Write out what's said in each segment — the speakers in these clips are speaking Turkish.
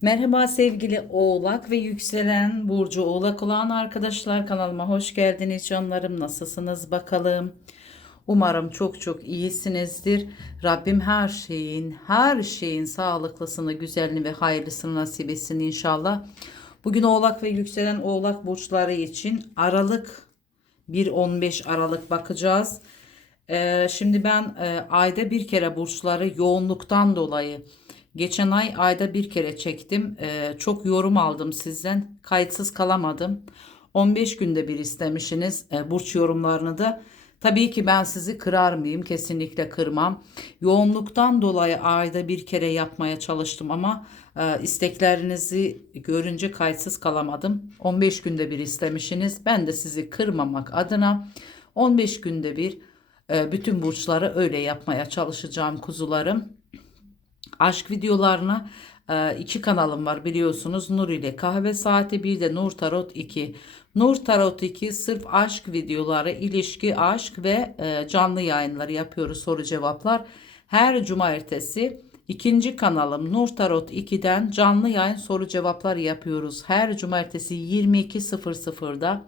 Merhaba sevgili Oğlak ve yükselen Burcu Oğlak olan arkadaşlar kanalıma hoş geldiniz canlarım nasılsınız bakalım. Umarım çok çok iyisinizdir. Rabbim her şeyin her şeyin sağlıklısını, güzelini ve hayırlısını nasip etsin inşallah. Bugün Oğlak ve yükselen Oğlak burçları için Aralık 1-15 Aralık bakacağız. Ee, şimdi ben e, ayda bir kere burçları yoğunluktan dolayı geçen ay ayda bir kere çektim. Ee, çok yorum aldım sizden. Kayıtsız kalamadım. 15 günde bir istemişsiniz e, burç yorumlarını da. Tabii ki ben sizi kırar mıyım? Kesinlikle kırmam. Yoğunluktan dolayı ayda bir kere yapmaya çalıştım ama e, isteklerinizi görünce kayıtsız kalamadım. 15 günde bir istemişsiniz. Ben de sizi kırmamak adına 15 günde bir e, bütün burçları öyle yapmaya çalışacağım kuzularım. Aşk videolarına e, iki kanalım var biliyorsunuz. Nur ile Kahve Saati bir de Nur Tarot 2. Nur Tarot 2 sırf aşk videoları, ilişki, aşk ve e, canlı yayınları yapıyoruz soru cevaplar. Her cumartesi ikinci kanalım Nur Tarot 2'den canlı yayın soru cevaplar yapıyoruz. Her cumartesi 22.00'da.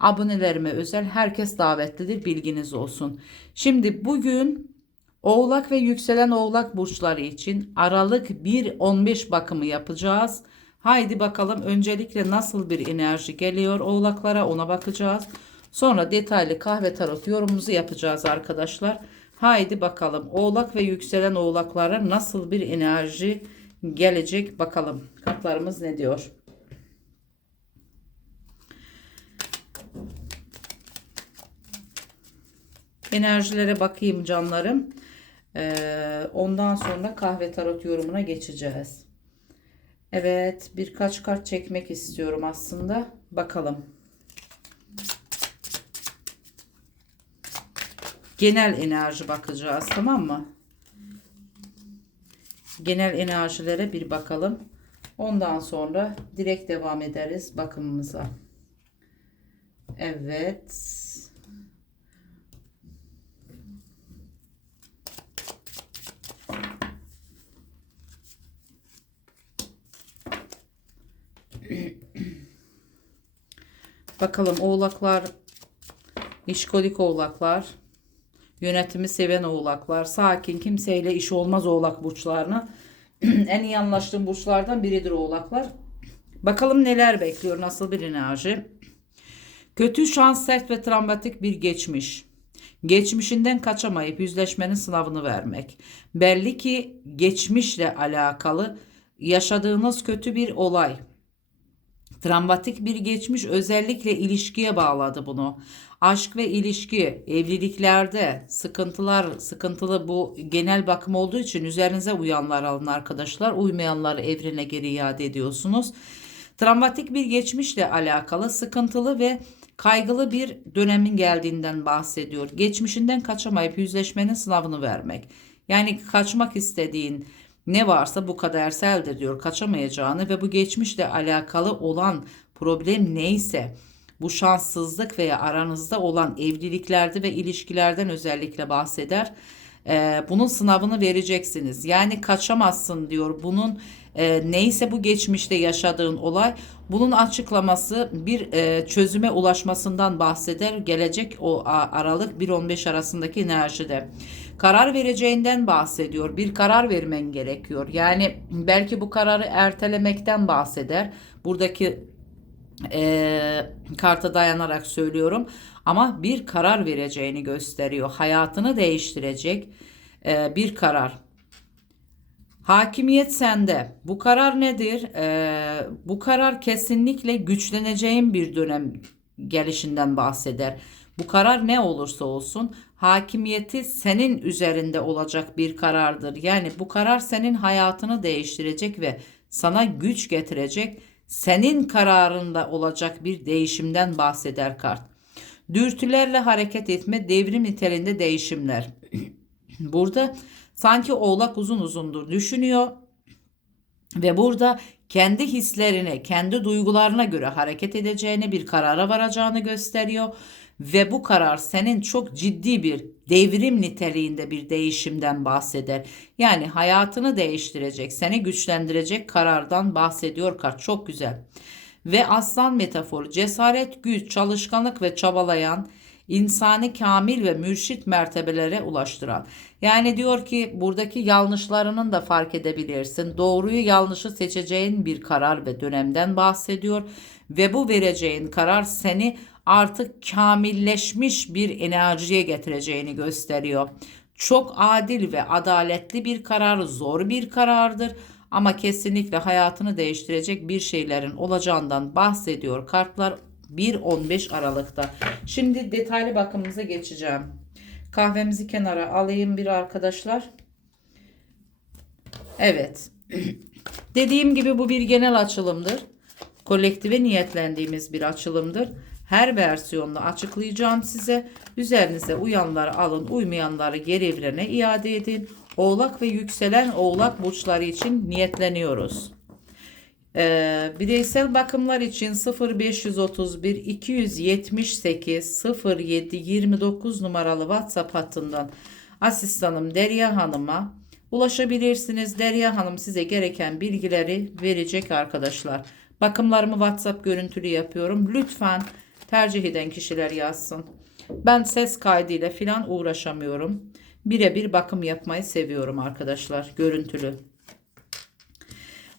Abonelerime özel herkes davetlidir bilginiz olsun. Şimdi bugün Oğlak ve yükselen oğlak burçları için Aralık 1-15 bakımı yapacağız. Haydi bakalım öncelikle nasıl bir enerji geliyor oğlaklara ona bakacağız. Sonra detaylı kahve tarot yorumumuzu yapacağız arkadaşlar. Haydi bakalım oğlak ve yükselen oğlaklara nasıl bir enerji gelecek bakalım. Kartlarımız ne diyor? Enerjilere bakayım canlarım. Ee, ondan sonra kahve tarot yorumuna geçeceğiz. Evet birkaç kart çekmek istiyorum aslında. Bakalım. Genel enerji bakacağız tamam mı? Genel enerjilere bir bakalım. Ondan sonra direkt devam ederiz bakımımıza. Evet. Bakalım oğlaklar, işkolik oğlaklar, yönetimi seven oğlaklar, sakin kimseyle iş olmaz oğlak burçlarına. en iyi anlaştığım burçlardan biridir oğlaklar. Bakalım neler bekliyor, nasıl bir enerji. Kötü şans, sert ve travmatik bir geçmiş. Geçmişinden kaçamayıp yüzleşmenin sınavını vermek. Belli ki geçmişle alakalı yaşadığınız kötü bir olay Travmatik bir geçmiş özellikle ilişkiye bağladı bunu. Aşk ve ilişki, evliliklerde sıkıntılar, sıkıntılı bu genel bakım olduğu için üzerinize uyanlar alın arkadaşlar. Uymayanları evrene geri iade ediyorsunuz. Travmatik bir geçmişle alakalı sıkıntılı ve kaygılı bir dönemin geldiğinden bahsediyor. Geçmişinden kaçamayıp yüzleşmenin sınavını vermek. Yani kaçmak istediğin, ne varsa bu kaderseldir diyor kaçamayacağını ve bu geçmişle alakalı olan problem neyse bu şanssızlık veya aranızda olan evliliklerde ve ilişkilerden özellikle bahseder. Ee, bunun sınavını vereceksiniz. Yani kaçamazsın diyor. Bunun e, neyse bu geçmişte yaşadığın olay bunun açıklaması bir e, çözüme ulaşmasından bahseder. Gelecek o Aralık 1-15 arasındaki enerjide karar vereceğinden bahsediyor. Bir karar vermen gerekiyor. Yani belki bu kararı ertelemekten bahseder. Buradaki e, karta dayanarak söylüyorum. Ama bir karar vereceğini gösteriyor. Hayatını değiştirecek e, bir karar. Hakimiyet sende. Bu karar nedir? Ee, bu karar kesinlikle güçleneceğin bir dönem gelişinden bahseder. Bu karar ne olursa olsun hakimiyeti senin üzerinde olacak bir karardır. Yani bu karar senin hayatını değiştirecek ve sana güç getirecek, senin kararında olacak bir değişimden bahseder kart. Dürtülerle hareket etme, devrim niteliğinde değişimler. Burada sanki oğlak uzun uzundur düşünüyor ve burada kendi hislerine, kendi duygularına göre hareket edeceğini, bir karara varacağını gösteriyor ve bu karar senin çok ciddi bir devrim niteliğinde bir değişimden bahseder. Yani hayatını değiştirecek, seni güçlendirecek karardan bahsediyor kart. Çok güzel. Ve aslan metaforu cesaret, güç, çalışkanlık ve çabalayan insani kamil ve mürşit mertebelere ulaştıran. Yani diyor ki buradaki yanlışlarının da fark edebilirsin. Doğruyu yanlışı seçeceğin bir karar ve dönemden bahsediyor ve bu vereceğin karar seni artık kamilleşmiş bir enerjiye getireceğini gösteriyor. Çok adil ve adaletli bir karar, zor bir karardır ama kesinlikle hayatını değiştirecek bir şeylerin olacağından bahsediyor kartlar 1-15 Aralık'ta. Şimdi detaylı bakımımıza geçeceğim. Kahvemizi kenara alayım bir arkadaşlar. Evet. Dediğim gibi bu bir genel açılımdır. Kolektive niyetlendiğimiz bir açılımdır. Her versiyonunu açıklayacağım size. Üzerinize uyanları alın, uymayanları geri evrene iade edin. Oğlak ve yükselen oğlak burçları için niyetleniyoruz. Ee, bireysel bakımlar için 0531 278 07 29 numaralı WhatsApp hattından asistanım Derya Hanım'a ulaşabilirsiniz. Derya Hanım size gereken bilgileri verecek arkadaşlar. Bakımlarımı WhatsApp görüntülü yapıyorum. Lütfen tercih eden kişiler yazsın. Ben ses kaydıyla filan uğraşamıyorum. Birebir bakım yapmayı seviyorum arkadaşlar. Görüntülü.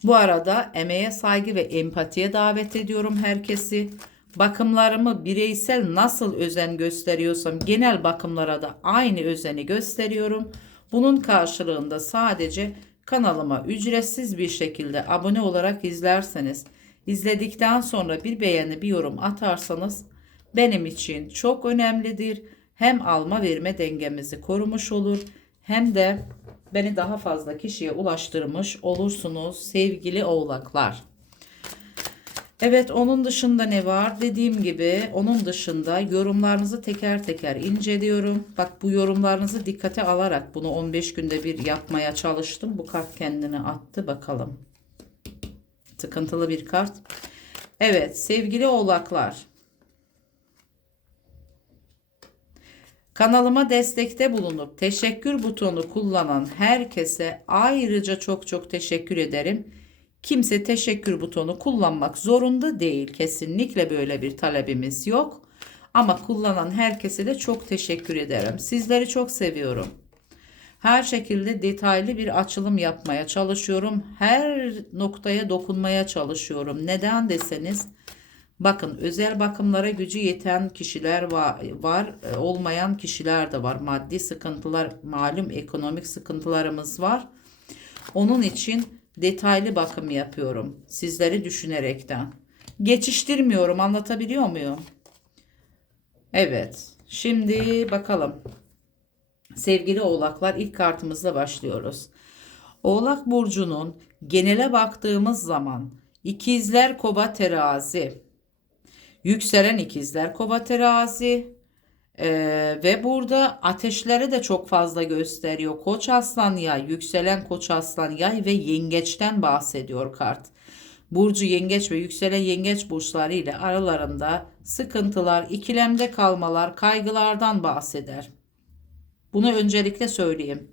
Bu arada emeğe saygı ve empatiye davet ediyorum herkesi. Bakımlarımı bireysel nasıl özen gösteriyorsam genel bakımlara da aynı özeni gösteriyorum. Bunun karşılığında sadece kanalıma ücretsiz bir şekilde abone olarak izlerseniz, izledikten sonra bir beğeni bir yorum atarsanız benim için çok önemlidir. Hem alma verme dengemizi korumuş olur hem de beni daha fazla kişiye ulaştırmış olursunuz sevgili oğlaklar. Evet onun dışında ne var? Dediğim gibi onun dışında yorumlarınızı teker teker inceliyorum. Bak bu yorumlarınızı dikkate alarak bunu 15 günde bir yapmaya çalıştım. Bu kart kendini attı bakalım. Sıkıntılı bir kart. Evet sevgili oğlaklar. Kanalıma destekte bulunup teşekkür butonu kullanan herkese ayrıca çok çok teşekkür ederim. Kimse teşekkür butonu kullanmak zorunda değil. Kesinlikle böyle bir talebimiz yok. Ama kullanan herkese de çok teşekkür ederim. Sizleri çok seviyorum. Her şekilde detaylı bir açılım yapmaya çalışıyorum. Her noktaya dokunmaya çalışıyorum. Neden deseniz Bakın özel bakımlara gücü yeten kişiler var, e, olmayan kişiler de var. Maddi sıkıntılar, malum ekonomik sıkıntılarımız var. Onun için detaylı bakım yapıyorum. Sizleri düşünerekten. Geçiştirmiyorum. Anlatabiliyor muyum? Evet. Şimdi bakalım. Sevgili oğlaklar ilk kartımızla başlıyoruz. Oğlak burcunun genele baktığımız zaman ikizler kova terazi Yükselen ikizler kova terazi ee, ve burada ateşleri de çok fazla gösteriyor. Koç aslan yay, yükselen koç aslan yay ve yengeçten bahsediyor kart. Burcu yengeç ve yükselen yengeç burçları ile aralarında sıkıntılar, ikilemde kalmalar, kaygılardan bahseder. Bunu öncelikle söyleyeyim.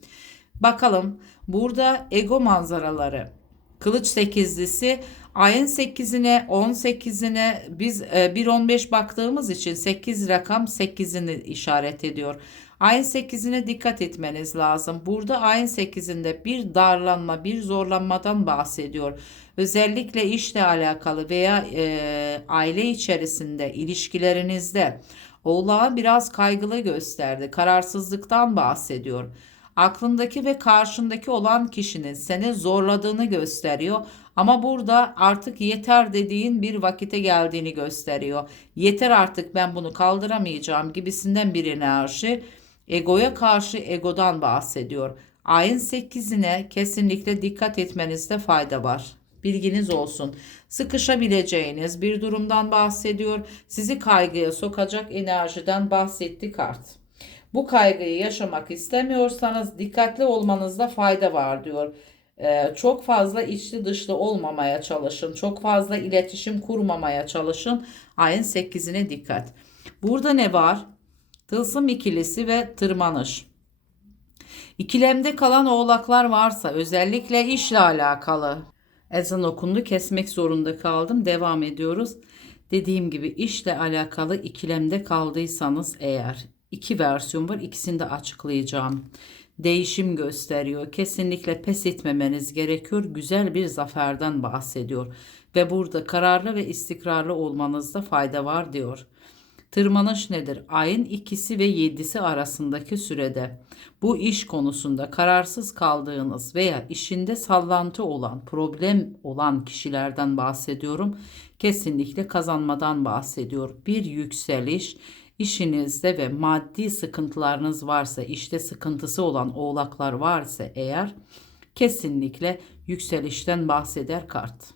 Bakalım burada ego manzaraları, kılıç sekizlisi Ayın 8'ine 18'ine biz 1.15 e, baktığımız için 8 rakam 8'ini işaret ediyor. Ayın 8'ine dikkat etmeniz lazım. Burada ayın 8'inde bir darlanma, bir zorlanmadan bahsediyor. Özellikle işle alakalı veya e, aile içerisinde, ilişkilerinizde oğlağı biraz kaygılı gösterdi. Kararsızlıktan bahsediyor aklındaki ve karşındaki olan kişinin seni zorladığını gösteriyor. Ama burada artık yeter dediğin bir vakite geldiğini gösteriyor. Yeter artık ben bunu kaldıramayacağım gibisinden bir enerji. Egoya karşı egodan bahsediyor. Ayın 8'ine kesinlikle dikkat etmenizde fayda var. Bilginiz olsun. Sıkışabileceğiniz bir durumdan bahsediyor. Sizi kaygıya sokacak enerjiden bahsetti kart. Bu kaygıyı yaşamak istemiyorsanız dikkatli olmanızda fayda var diyor. Ee, çok fazla içli dışlı olmamaya çalışın. Çok fazla iletişim kurmamaya çalışın. Ayın 8'ine dikkat. Burada ne var? Tılsım ikilisi ve tırmanış. İkilemde kalan oğlaklar varsa özellikle işle alakalı. Ezan okundu kesmek zorunda kaldım. Devam ediyoruz. Dediğim gibi işle alakalı ikilemde kaldıysanız eğer iki versiyon var ikisini de açıklayacağım. Değişim gösteriyor. Kesinlikle pes etmemeniz gerekiyor. Güzel bir zaferden bahsediyor. Ve burada kararlı ve istikrarlı olmanızda fayda var diyor. Tırmanış nedir? Ayın ikisi ve yedisi arasındaki sürede bu iş konusunda kararsız kaldığınız veya işinde sallantı olan, problem olan kişilerden bahsediyorum. Kesinlikle kazanmadan bahsediyor. Bir yükseliş, işinizde ve maddi sıkıntılarınız varsa, işte sıkıntısı olan oğlaklar varsa eğer kesinlikle yükselişten bahseder kart.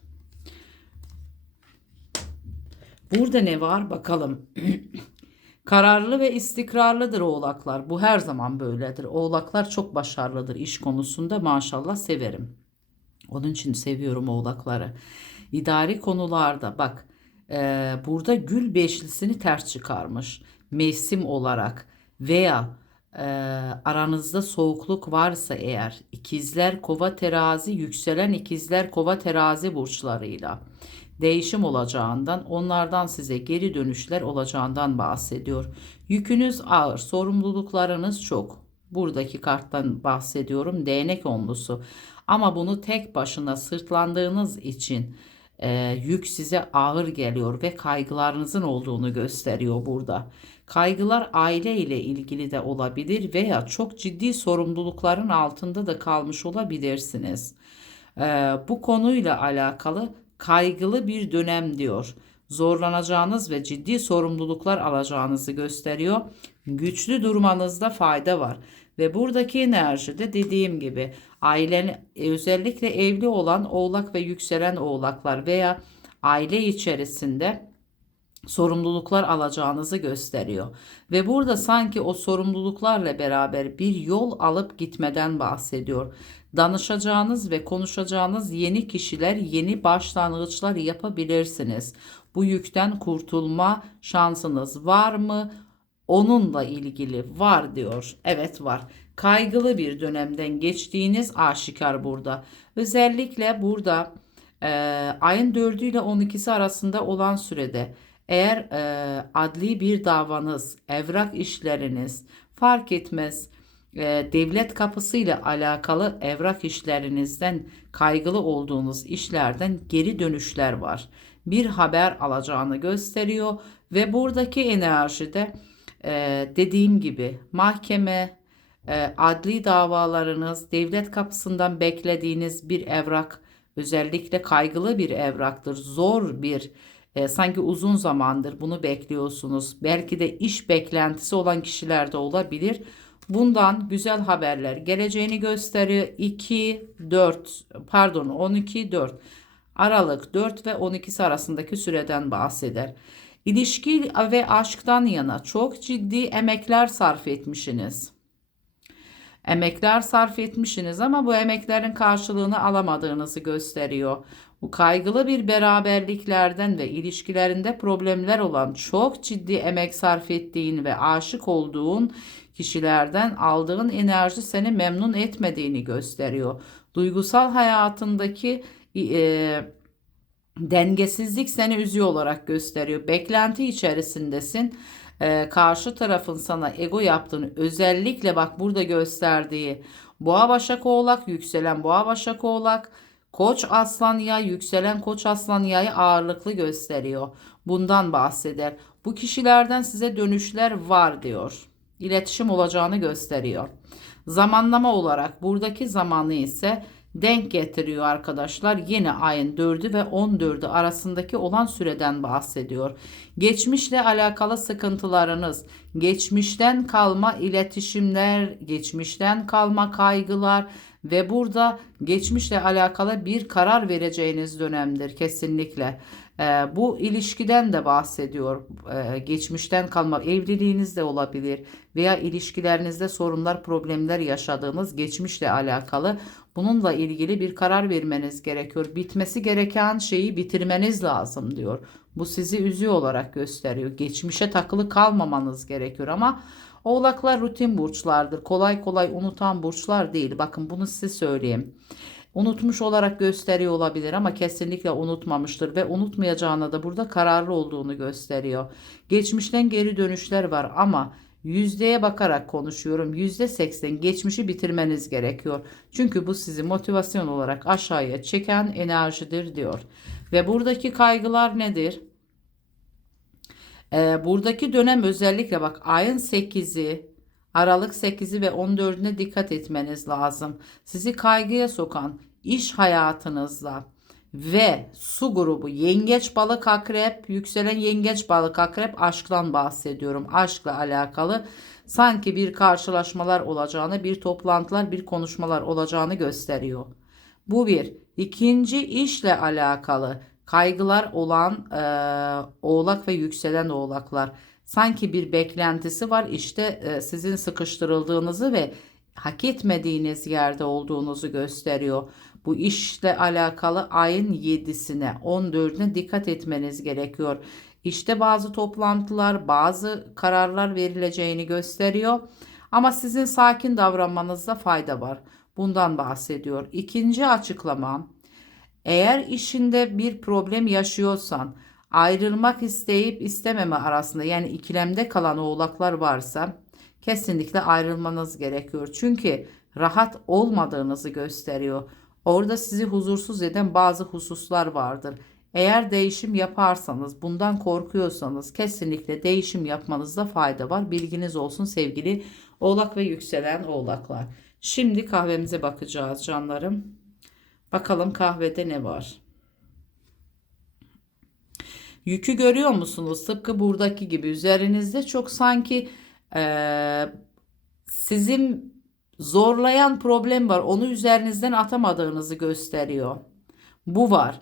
Burada ne var bakalım. Kararlı ve istikrarlıdır oğlaklar. Bu her zaman böyledir. Oğlaklar çok başarılıdır iş konusunda maşallah severim. Onun için seviyorum oğlakları. İdari konularda bak e, burada gül beşlisini ters çıkarmış. Mevsim olarak veya e, aranızda soğukluk varsa eğer ikizler kova terazi yükselen ikizler kova terazi burçlarıyla değişim olacağından, onlardan size geri dönüşler olacağından bahsediyor. Yükünüz ağır, sorumluluklarınız çok. Buradaki karttan bahsediyorum. Değnek onlusu. Ama bunu tek başına sırtlandığınız için e, yük size ağır geliyor ve kaygılarınızın olduğunu gösteriyor burada. Kaygılar aile ile ilgili de olabilir veya çok ciddi sorumlulukların altında da kalmış olabilirsiniz. E, bu konuyla alakalı kaygılı bir dönem diyor. Zorlanacağınız ve ciddi sorumluluklar alacağınızı gösteriyor. Güçlü durmanızda fayda var. Ve buradaki enerjide dediğim gibi ailen özellikle evli olan oğlak ve yükselen oğlaklar veya aile içerisinde sorumluluklar alacağınızı gösteriyor. Ve burada sanki o sorumluluklarla beraber bir yol alıp gitmeden bahsediyor. Danışacağınız ve konuşacağınız yeni kişiler, yeni başlangıçlar yapabilirsiniz. Bu yükten kurtulma şansınız var mı? Onunla ilgili var diyor. Evet var. Kaygılı bir dönemden geçtiğiniz aşikar burada. Özellikle burada e, ayın 4'ü ile 12'si arasında olan sürede eğer e, adli bir davanız, evrak işleriniz fark etmez e, devlet kapısıyla alakalı evrak işlerinizden kaygılı olduğunuz işlerden geri dönüşler var. Bir haber alacağını gösteriyor ve buradaki enerjide e, dediğim gibi mahkeme, e, adli davalarınız, devlet kapısından beklediğiniz bir evrak özellikle kaygılı bir evraktır. Zor bir e, sanki uzun zamandır bunu bekliyorsunuz. Belki de iş beklentisi olan kişiler de olabilir. Bundan güzel haberler geleceğini gösteriyor. 2, 4 pardon 12, 4 Aralık 4 ve 12'si arasındaki süreden bahseder. İlişki ve aşktan yana çok ciddi emekler sarf etmişsiniz. Emekler sarf etmişsiniz ama bu emeklerin karşılığını alamadığınızı gösteriyor. Bu kaygılı bir beraberliklerden ve ilişkilerinde problemler olan çok ciddi emek sarf ettiğin ve aşık olduğun kişilerden aldığın enerji seni memnun etmediğini gösteriyor. Duygusal hayatındaki e, dengesizlik seni üzüyor olarak gösteriyor. Beklenti içerisindesin. E, karşı tarafın sana ego yaptığını özellikle bak burada gösterdiği boğa başak oğlak yükselen boğa başak oğlak koç aslan yay yükselen koç aslan yay ağırlıklı gösteriyor. Bundan bahseder. Bu kişilerden size dönüşler var diyor iletişim olacağını gösteriyor. Zamanlama olarak buradaki zamanı ise denk getiriyor arkadaşlar. Yine ayın 4'ü ve 14'ü arasındaki olan süreden bahsediyor. Geçmişle alakalı sıkıntılarınız, geçmişten kalma iletişimler, geçmişten kalma kaygılar ve burada geçmişle alakalı bir karar vereceğiniz dönemdir kesinlikle. Ee, bu ilişkiden de bahsediyor. Ee, geçmişten kalma evliliğiniz de olabilir veya ilişkilerinizde sorunlar, problemler yaşadığınız geçmişle alakalı bununla ilgili bir karar vermeniz gerekiyor. Bitmesi gereken şeyi bitirmeniz lazım diyor. Bu sizi üzüyor olarak gösteriyor. Geçmişe takılı kalmamanız gerekiyor ama Oğlaklar rutin burçlardır. Kolay kolay unutan burçlar değil. Bakın bunu size söyleyeyim. Unutmuş olarak gösteriyor olabilir ama kesinlikle unutmamıştır ve unutmayacağına da burada kararlı olduğunu gösteriyor. Geçmişten geri dönüşler var ama yüzdeye bakarak konuşuyorum. Yüzde seksen geçmişi bitirmeniz gerekiyor. Çünkü bu sizi motivasyon olarak aşağıya çeken enerjidir diyor. Ve buradaki kaygılar nedir? Ee, buradaki dönem özellikle bak ayın 8'i, Aralık 8'i ve 14'üne dikkat etmeniz lazım. Sizi kaygıya sokan iş hayatınızla ve su grubu yengeç balık akrep yükselen yengeç balık akrep aşktan bahsediyorum. Aşkla alakalı sanki bir karşılaşmalar olacağını, bir toplantılar, bir konuşmalar olacağını gösteriyor. Bu bir. İkinci işle alakalı kaygılar olan e, oğlak ve yükselen oğlaklar. Sanki bir beklentisi var işte e, sizin sıkıştırıldığınızı ve hak etmediğiniz yerde olduğunuzu gösteriyor. Bu işle alakalı ayın 7'sine 14'üne dikkat etmeniz gerekiyor. İşte bazı toplantılar, bazı kararlar verileceğini gösteriyor. Ama sizin sakin davranmanızda fayda var. Bundan bahsediyor. İkinci açıklama eğer işinde bir problem yaşıyorsan, ayrılmak isteyip istememe arasında yani ikilemde kalan oğlaklar varsa kesinlikle ayrılmanız gerekiyor. Çünkü rahat olmadığınızı gösteriyor. Orada sizi huzursuz eden bazı hususlar vardır. Eğer değişim yaparsanız, bundan korkuyorsanız kesinlikle değişim yapmanızda fayda var. Bilginiz olsun sevgili Oğlak ve yükselen Oğlaklar. Şimdi kahvemize bakacağız canlarım. Bakalım kahvede ne var? Yükü görüyor musunuz? Tıpkı buradaki gibi üzerinizde çok sanki e, sizin zorlayan problem var. Onu üzerinizden atamadığınızı gösteriyor. Bu var.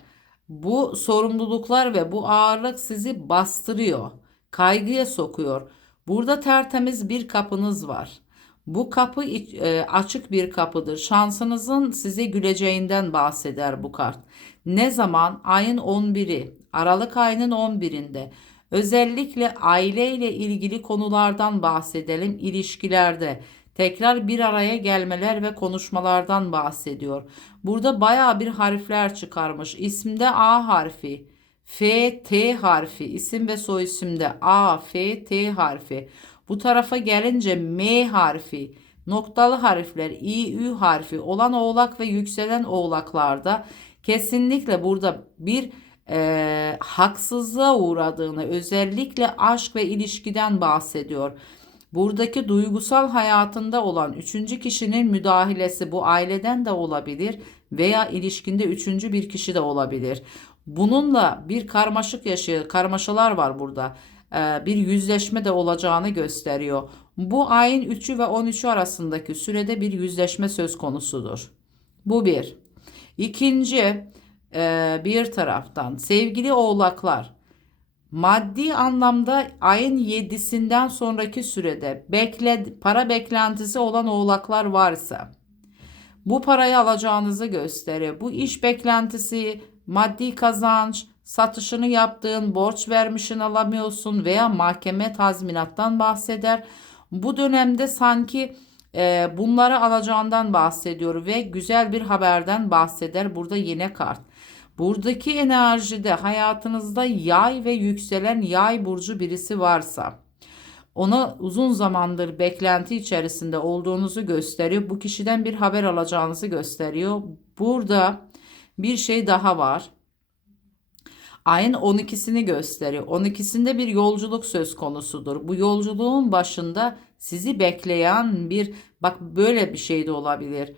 Bu sorumluluklar ve bu ağırlık sizi bastırıyor. Kaygıya sokuyor. Burada tertemiz bir kapınız var. Bu kapı e, açık bir kapıdır. Şansınızın size güleceğinden bahseder bu kart. Ne zaman? Ayın 11'i, Aralık ayının 11'inde. Özellikle aile ile ilgili konulardan bahsedelim ilişkilerde. Tekrar bir araya gelmeler ve konuşmalardan bahsediyor. Burada baya bir harfler çıkarmış. İsimde A harfi, F, T harfi, isim ve soy isimde A, F, T harfi. Bu tarafa gelince M harfi, noktalı harfler, İ, Ü harfi olan oğlak ve yükselen oğlaklarda kesinlikle burada bir e, haksızlığa uğradığını özellikle aşk ve ilişkiden bahsediyor. Buradaki duygusal hayatında olan üçüncü kişinin müdahalesi bu aileden de olabilir veya ilişkinde üçüncü bir kişi de olabilir. Bununla bir karmaşık yaşıyor, karmaşalar var burada. E, bir yüzleşme de olacağını gösteriyor. Bu ayın 3'ü ve 13'ü arasındaki sürede bir yüzleşme söz konusudur. Bu bir. İkinci e, bir taraftan sevgili oğlaklar maddi anlamda ayın 7'sinden sonraki sürede bekle, para beklentisi olan oğlaklar varsa bu parayı alacağınızı gösteriyor. Bu iş beklentisi, maddi kazanç, satışını yaptığın, borç vermişin alamıyorsun veya mahkeme tazminattan bahseder. Bu dönemde sanki e, bunları alacağından bahsediyor ve güzel bir haberden bahseder. Burada yine kart. Buradaki enerjide hayatınızda yay ve yükselen yay burcu birisi varsa ona uzun zamandır beklenti içerisinde olduğunuzu gösteriyor. Bu kişiden bir haber alacağınızı gösteriyor. Burada bir şey daha var ayın 12'sini gösteriyor. 12'sinde bir yolculuk söz konusudur. Bu yolculuğun başında sizi bekleyen bir bak böyle bir şey de olabilir.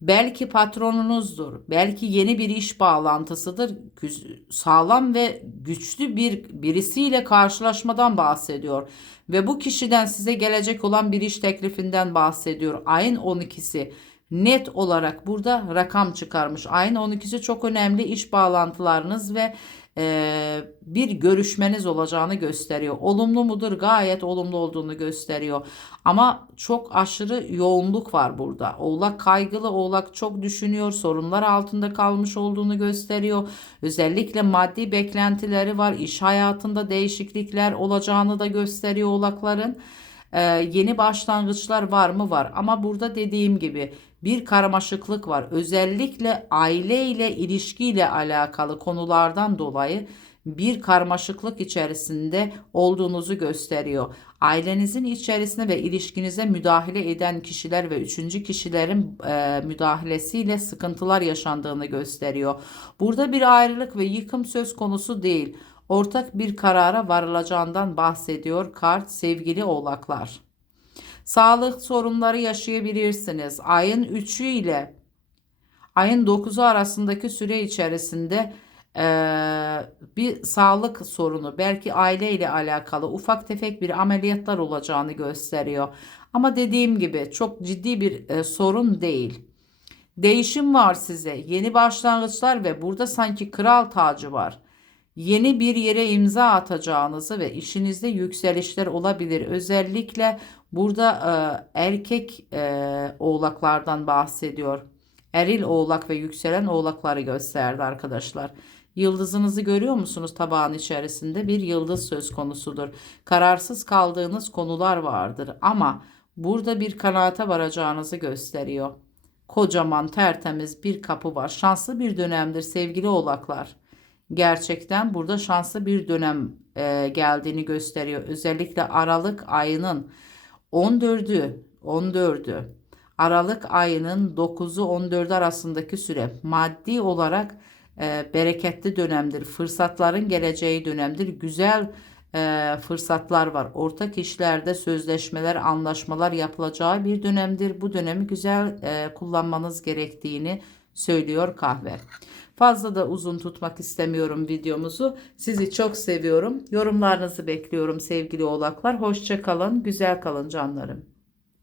Belki patronunuzdur. Belki yeni bir iş bağlantısıdır. Sağlam ve güçlü bir birisiyle karşılaşmadan bahsediyor. Ve bu kişiden size gelecek olan bir iş teklifinden bahsediyor. Ayın 12'si net olarak burada rakam çıkarmış. Ayın 12'si çok önemli iş bağlantılarınız ve e, bir görüşmeniz olacağını gösteriyor. Olumlu mudur? Gayet olumlu olduğunu gösteriyor. Ama çok aşırı yoğunluk var burada. Oğlak kaygılı, oğlak çok düşünüyor, sorunlar altında kalmış olduğunu gösteriyor. Özellikle maddi beklentileri var, iş hayatında değişiklikler olacağını da gösteriyor oğlakların. Ee, yeni başlangıçlar var mı? Var. Ama burada dediğim gibi bir karmaşıklık var. Özellikle aile ile ilişkiyle alakalı konulardan dolayı bir karmaşıklık içerisinde olduğunuzu gösteriyor. Ailenizin içerisine ve ilişkinize müdahale eden kişiler ve üçüncü kişilerin e, müdahalesiyle sıkıntılar yaşandığını gösteriyor. Burada bir ayrılık ve yıkım söz konusu değil. Ortak bir karara varılacağından bahsediyor kart sevgili oğlaklar. Sağlık sorunları yaşayabilirsiniz. Ayın 3'ü ile ayın 9'u arasındaki süre içerisinde eee, bir sağlık sorunu, belki aile ile alakalı ufak tefek bir ameliyatlar olacağını gösteriyor. Ama dediğim gibi çok ciddi bir e, sorun değil. Değişim var size. Yeni başlangıçlar ve burada sanki kral tacı var. Yeni bir yere imza atacağınızı ve işinizde yükselişler olabilir. Özellikle burada e, erkek e, oğlaklardan bahsediyor. Eril oğlak ve yükselen oğlakları gösterdi arkadaşlar. Yıldızınızı görüyor musunuz tabağın içerisinde? Bir yıldız söz konusudur. Kararsız kaldığınız konular vardır ama burada bir kanaate varacağınızı gösteriyor. Kocaman tertemiz bir kapı var. Şanslı bir dönemdir sevgili oğlaklar. Gerçekten burada şanslı bir dönem e, geldiğini gösteriyor. Özellikle Aralık ayının 14'ü 14'ü Aralık ayının 9'u 14 arasındaki süre maddi olarak e, bereketli dönemdir. Fırsatların geleceği dönemdir. Güzel e, fırsatlar var. Ortak işlerde sözleşmeler, anlaşmalar yapılacağı bir dönemdir. Bu dönemi güzel e, kullanmanız gerektiğini söylüyor kahve. Fazla da uzun tutmak istemiyorum videomuzu. Sizi çok seviyorum. Yorumlarınızı bekliyorum sevgili oğlaklar. Hoşça kalın, güzel kalın canlarım.